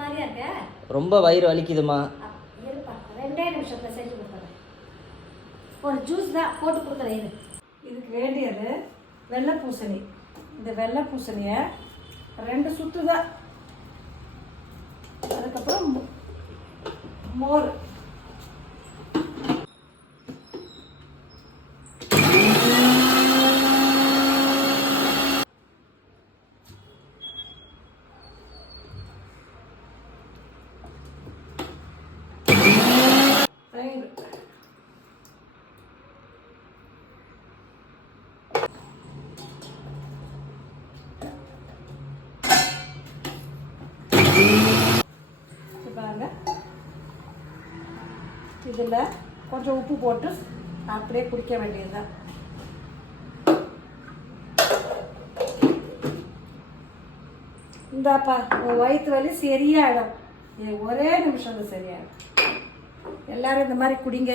மாதிரியா இருக்க? ரொம்ப வயிறு வலிக்குதுமா. இருப்பா, 2 நிமிஷத்துல செஞ்சு கொடுக்குறேன். ஒரு ஜூஸ் தான் போட்டு கொடுக்குறேன். இதுக்கு வேண்டியது வெள்ளை பூசணி. இந்த வெள்ளை பூசணியை 2 சுத்து தான். அதுக்கப்புறம் மோர். இதில் கொஞ்சம் உப்பு போட்டு அப்படியே குடிக்க வேண்டியதுதான். இந்தாப்பா, வயிற்று வலி சரியாயிடும். ஒரே நிமிஷம் தான் சரியாயிடும். எல்லாரும் இந்த மாதிரி குடிங்க.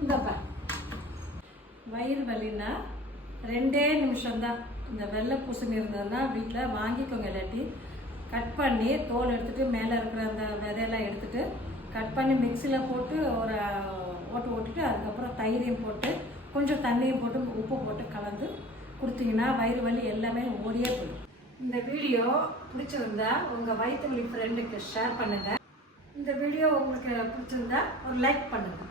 இந்தாப்பா, வயிறு வலின்னா 2 நிமிஷம்தான். இந்த வெள்ளை பூசணி இருந்ததுன்னா வீட்டில் வாங்கிக்கோங்க. இல்லாட்டி கட் பண்ணி தோல் எடுத்துகிட்டு மேலே இருக்கிற அந்த விதையெல்லாம் எடுத்துகிட்டு கட் பண்ணி மிக்சியில் போட்டு ஒரு ஓட்டுட்டு அதுக்கப்புறம் தயிரையும் போட்டு கொஞ்சம் தண்ணியும் போட்டு உப்பு போட்டு கலந்து கொடுத்தீங்கன்னா வயிறு வலி எல்லாமே ஓடியே போயிடும். இந்த வீடியோ பிடிச்சிருந்தா உங்கள் வயிற்று வலி ஃப்ரெண்டுக்கு ஷேர் பண்ணுங்கள். இந்த வீடியோ உங்களுக்கு பிடிச்சிருந்தா ஒரு லைக் பண்ணுங்கள்.